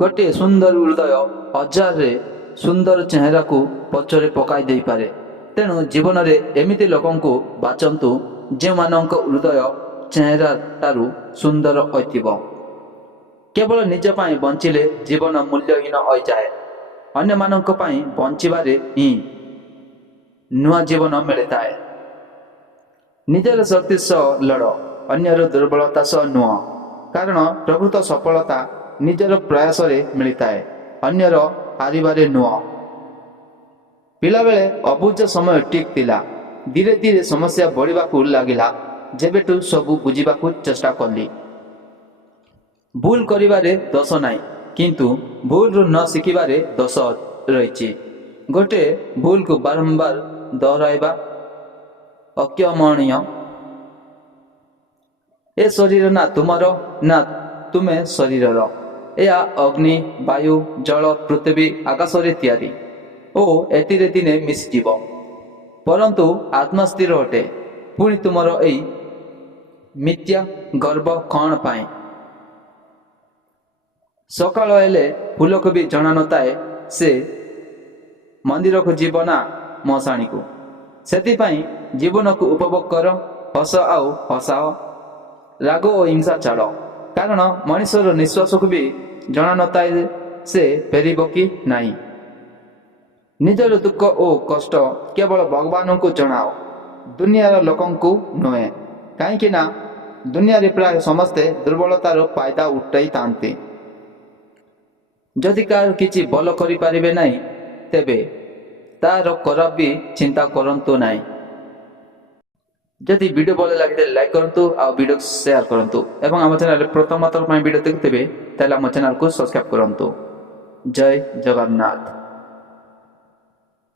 गोटे सुंदर हृदय हजार सुंदर चेहरा को पचरे पकाई दे पारे। तेणु जीवन में एमिति लोकंकु बाचंतु जे मानक हृदय चेहरा तारु सुंदर होइथिब। केवल निज पाई बंचिले जीवन मूल्यहीन हो जाए। अन्य मानक पाई बंचिबारे ही नुआ जीवन मिलता है। निजर शक्ति सह लड़, अन्यर दुर्बलता सह नुह। कारण प्रकृत सफलता निजर प्रयास रे मिलता है, अन्यर हारिबारे नुह। पिला बेले अबुझ समय ठीक थिला। धीरे धीरे समस्या बढ़िबाकू लागिला। जेबेटू सबू बुझिबाकू चेष्टा कली। भूल करिबारे दोष नाई, किंतु भूल रु न शिखिबारे दोष रहिछि। गोटे भूल को बारंबार दोहराइबा अक्षमणीय। ए शरीर ना तुमर ना तुमे शरीरर। या अग्नि, वायु, जल, पृथ्वी, आकाश रे तैयारी ओ एतिरे दिने मिसिजिब। परंतु आत्मा स्थिर अटे। पुणी तुमर एई मिथ्या गर्व कौन पाए? सकाळ हेले फूल को भी जना नताए से मंदिर को जीव ना मशाणी को। सेतिपाई जीवन को उपभोग कर, हस आउ हसाओ, राग और हिंसा छाड़। कारण मनुष्यर निश्वास को भी जना नताए से फेरिब कि नहीं। निजर दुख और कष्ट केवल भगवान को जनाओ, दुनियार लोकं को नुहे। कहीं ना दुनिया रे प्राय समस्ते दुर्बलतार फायदा उठाई थांती। जदि कार किछि भल करि पारिबे नाही, तेबे तार खराब भी चिंता करंतु नाही। जदि वीडियो भल लगे लाइक करंतु आ वीडियो शेयर करंतु एवं आम चैनल प्रथम थर वीडियो देखते ताले आम चैनल को सब्सक्राइब करंतु। जय जगन्नाथ।